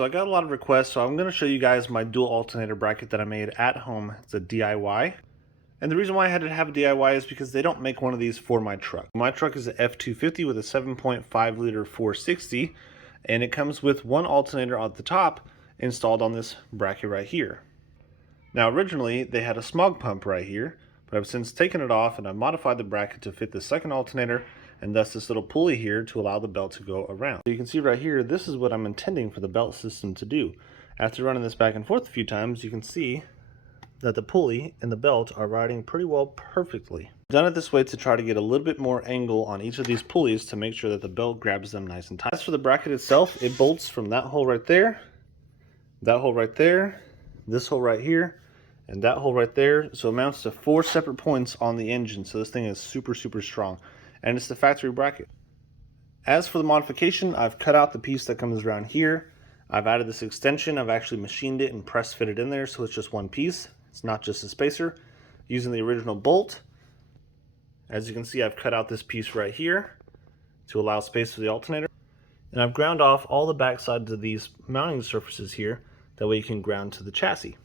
So I got a lot of requests, so I'm going to show you guys my dual alternator bracket that I made at home. It's a DIY. And the reason why I had to have a DIY is because they don't make one of these for my truck. My truck is an F250 with a 7.5 liter 460, and it comes with one alternator at the top installed on this bracket right here. Now originally they had a smog pump right here, but I've since taken it off and I've modified the bracket to fit the second alternator, and thus this little pulley here to allow the belt to go around. So you can see right here, this is what I'm intending for the belt system to do. After running this back and forth a few times, you can see that the pulley and the belt are riding pretty well perfectly. I've done it this way to try to get a little bit more angle on each of these pulleys to make sure that the belt grabs them nice and tight. As for the bracket itself, it bolts from that hole right there, that hole right there, this hole right here, and that hole right there. So it mounts to 4 separate points on the engine. So this thing is super strong, and it's the factory bracket. As for the modification, I've cut out the piece that comes around here. I've added this extension. I've actually machined it and press fitted in there, so it's just one piece. It's not just a spacer. Using the original bolt, as you can see, I've cut out this piece right here to allow space for the alternator, and I've ground off all the back sides of these mounting surfaces here. That way you can ground to the chassis.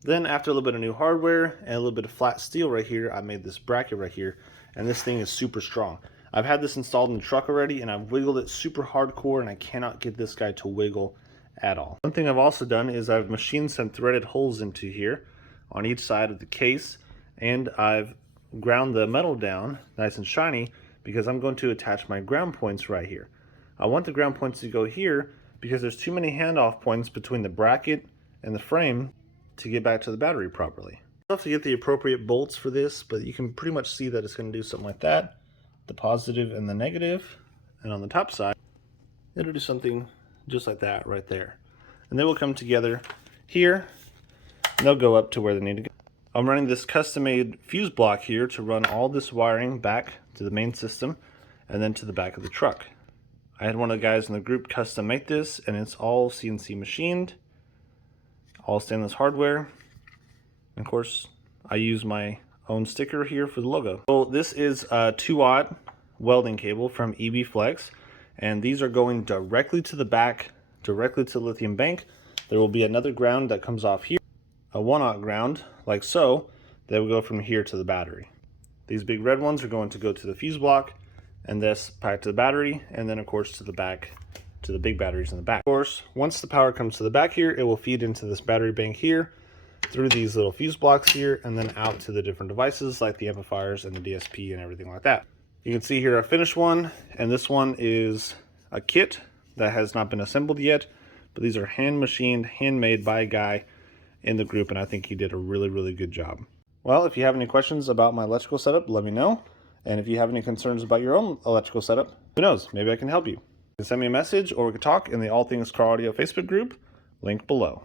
Then after a little bit of new hardware and a little bit of flat steel right here, I made this bracket right here, and this thing is super strong. I've had this installed in the truck already, and I've wiggled it super hardcore, and I cannot get this guy to wiggle at all. One thing I've also done is I've machined some threaded holes into here on each side of the case, and I've ground the metal down nice and shiny because I'm going to attach my ground points right here. I want the ground points to go here because there's too many handoff points between the bracket and the frame to get back to the battery properly. I'll have to get the appropriate bolts for this, but you can pretty much see that it's going to do something like that, the positive and the negative, and on the top side it'll do something just like that right there, and they will come together here and they'll go up to where they need to go. I'm running this custom-made fuse block here to run all this wiring back to the main system and then to the back of the truck. I had one of the guys in the group custom make this, and it's all CNC machined, all stainless hardware. And of course, I use my own sticker here for the logo. So this is a 2-aught welding cable from EB Flex, and these are going directly to the back, directly to the lithium bank. There will be another ground that comes off here, a 1-aught ground, like so, that will go from here to the battery. These big red ones are going to go to the fuse block, and this back to the battery, and then of course to the back, to the big batteries in the back. Of course, once the power comes to the back here, it will feed into this battery bank here, through these little fuse blocks here, and then out to the different devices like the amplifiers and the DSP and everything like that. You can see here a finished one, and this one is a kit that has not been assembled yet, but these are hand machined, handmade by a guy in the group, and I think he did a really good job. Well, if you have any questions about my electrical setup, let me know. And if you have any concerns about your own electrical setup, who knows, maybe I can help you. You can send me a message or we can talk in the All Things Car Audio Facebook group, link below.